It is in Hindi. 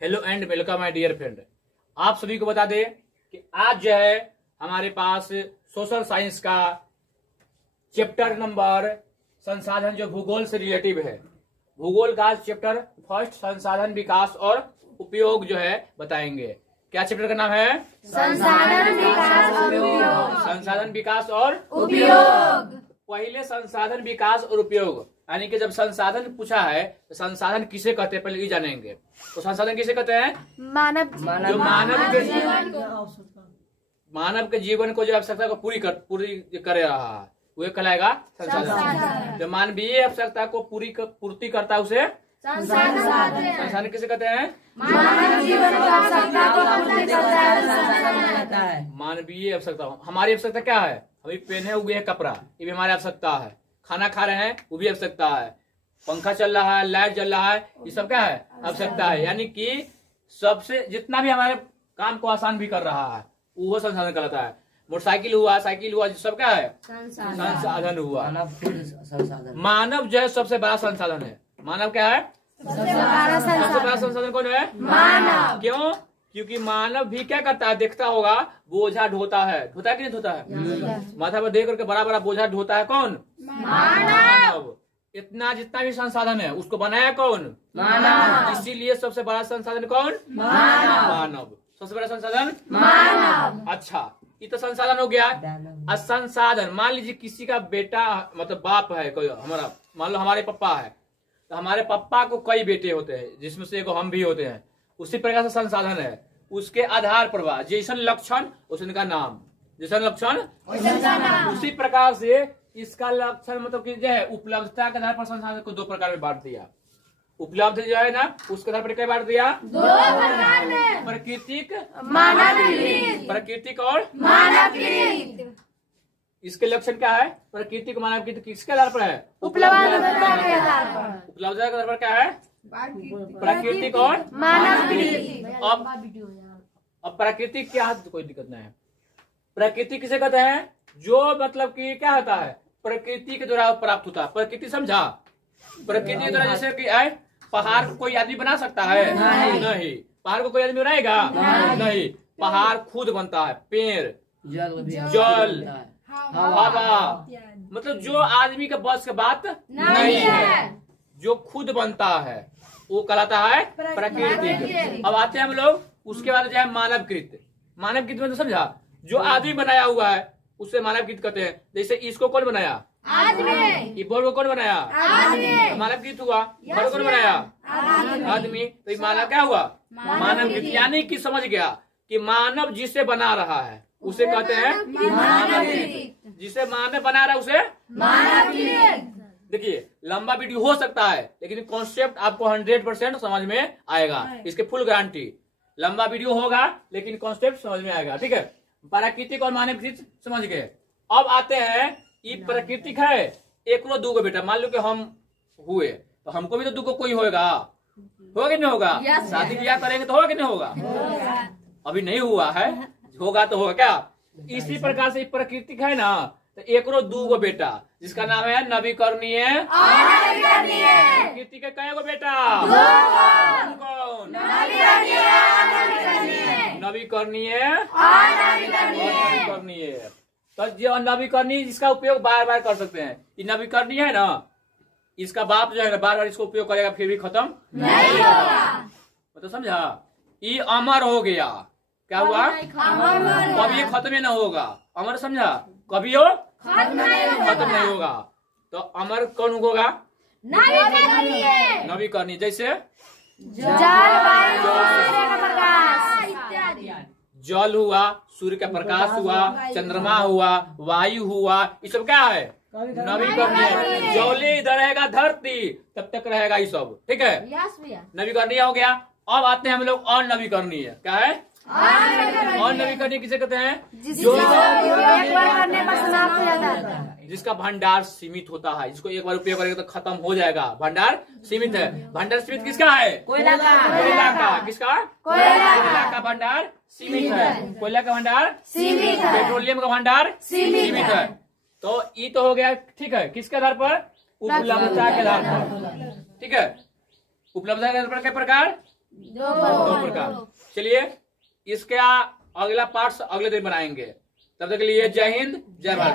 Hello and welcome my dear friend. आप सभी को बता दें कि आज जो है हमारे पास सोशल साइंस का चैप्टर नंबर संसाधन जो भूगोल से रिलेटिव है, भूगोल का चैप्टर फर्स्ट संसाधन विकास और उपयोग जो है बताएंगे। क्या चैप्टर का नाम है? संसाधन विकास और उपयोग। संसाधन विकास और उपयोग। पहले संसाधन विकास और उपयोग, यानी कि जब संसाधन पूछा है तो संसाधन किसे कहते हैं पहले ये जानेंगे। तो संसाधन किसे कहते हैं? मानव जो मानव के जीवन को जो आवश्यकता को पूरी कर रहा है वह कहलाएगा संसाधन। जो मानवीय आवश्यकता को पूर्ति करता है उसे संसाधन किसे कहते हैं? मानव जीवन की आवश्यकता को पूर्ति करता है। मानवीय आवश्यकता, हमारी आवश्यकता क्या है? अभी पहने हुए है कपड़ा, ये भी हमारी आवश्यकता है। खाना खा रहे हैं वो भी आवश्यकता है। पंखा चल रहा है, लाइट जल रहा है, ये सब क्या है? आवश्यकता है। यानी कि सबसे जितना भी हमारे काम को आसान भी कर रहा है वो संसाधन कहलाता है। मोटरसाइकिल हुआ, साइकिल हुआ, सब क्या है? संसाधन हुआ। मानव जो है सबसे बड़ा संसाधन है। मानव क्या है? सबसे बड़ा संसाधन कौन है? मानव। क्यों? क्योंकि मानव भी क्या करता है? देखता होगा, बोझा ढोता है। ढोता है कि नहीं ढोता है? माथा पर देख करके बड़ा बड़ा बोझा ढोता है कौन? मानव। इतना जितना भी संसाधन है उसको बनाया कौन? मानव। इसीलिए सबसे बड़ा संसाधन कौन? मानव। सबसे बड़ा संसाधन मानव। अच्छा, ये तो संसाधन हो गया। असंसाधन, मान लीजिए किसी का बेटा मतलब बाप है कोई, हमारा मान लो हमारे पापा है, तो हमारे पापा को कई बेटे होते हैं जिसमें से एक हम भी होते हैं। उसी प्रकार से संसाधन है, उसके आधार पर जैसन लक्षण उसका नाम, जैसन लक्षण उसी प्रकार से इसका लक्षण मतलब कि जो है उपलब्धता के आधार पर संसाधन को दो प्रकार में बांट दिया। उपलब्ध जो है ना उसके आधार पर क्या बांट दिया? दो प्रकार में, प्राकृतिक, मानवकृत। प्राकृतिक और मानवकृत। इसके लक्षण क्या है? प्राकृतिक मानवकृत किसके आधार पर है? उपलब्धता के आधार पर। उपलब्धता के आधार पर क्या है? प्राकृतिक और मानवकृत। अब प्राकृतिक क्या है? कोई दिक्कत नहीं है। प्राकृतिक किसे कहते हैं? जो मतलब कि क्या होता है? प्रकृति के द्वारा प्राप्त होता है। प्रकृति समझा? प्रकृति के द्वारा जैसे कि आए पहाड़ को कोई आदमी बना सकता है? नहीं। पहाड़ को कोई आदमी बनाएगा? नहीं। पहाड़ खुद बनता है। पेड़, जल, हवा, मतलब जो आदमी के बस के बात नहीं है, जो खुद बनता है वो कहलाता है प्राकृतिक। अब आते हैं हम लोग उसके बाद जो है मानवकृत। मानवकृत में तो समझा, जो आदमी बनाया हुआ है उससे मानवकृत कहते हैं। जैसे इसको कौन बनाया? आदमी। ये बोर्ड को कौन बनाया? आदमी। मानवकृत हुआ। घर कौन बनाया? आदमी। तो ये मानव क्या हुआ? मानवकृत। यानी कि समझ गया कि मानव जिसे बना रहा है उसे कहते हैं मानवकृत। जिसे मानव बना रहा है उसे मानवकृत। देखिए लंबा वीडियो हो सकता है लेकिन कॉन्सेप्ट आपको 100% समझ में आएगा, इसके फुल गारंटी। लंबा वीडियो होगा लेकिन कॉन्सेप्ट समझ में आएगा। ठीक है, प्राकृतिक और मानवकृत समझ गए। अब आते हैं ये प्राकृतिक है, एक रो दूगो बेटा। मान लो कि हम हुए तो हमको भी तो दूगो कोई होगा कि नहीं होगा? शादी ब्याह करेंगे तो होगा कि नहीं होगा? अभी नहीं हुआ है, होगा तो होगा। क्या इसी प्रकार से प्राकृतिक है ना, तो एक रो दूगो बेटा जिसका नाम है नवीकरणीय। प्रकृति के कई गो बेटा? कौन? नवीकरणीय। तो जो नवीकरणीय जिसका उपयोग बार बार कर सकते हैं, ये नवीकरणीय है ना, इसका बाप जो है ना बार बार इसको उपयोग करेगा फिर भी खत्म नहीं होगा। तो समझा? ये अमर हो गया। क्या हुआ? कभी ये खत्म ही न होगा। अमर समझा? कभी हो खत्म नहीं होगा। तो अमर कौन होगा? नवीकरणीय। जैसे जल हुआ, सूर्य का प्रकाश हुआ, चंद्रमा हुआ, वायु हुआ, ये सब क्या है? नवीकरणीय। जले इधर रहेगा धरती तब तक रहेगा ये सब। ठीक है, नवीकरणीय हो गया। अब आते हैं हम लोग अनवीकरणीय। क्या है? अनवीकरणीय किसे कहते हैं? जो एक बार करने पर समाप्त हो जाता है। जिसका भंडार सीमित होता है, जिसको एक बार उपयोग करेगा तो खत्म हो जाएगा। भंडार सीमित है। भंडार सीमित किसका है? कोयला का। किसका? कोयला का भंडार सीमित है। कोयला का भंडार सीमित है। पेट्रोलियम का भंडार सीमित है। तो ये तो हो गया। ठीक है, किसके आधार पर? उपलब्धता के आधार पर। ठीक है, उपलब्धता के आधार पर क्या प्रकार? दो प्रकार। चलिए इसका अगला पार्ट अगले दिन बनाएंगे। तब तक के लिए जय हिंद, जय भारत।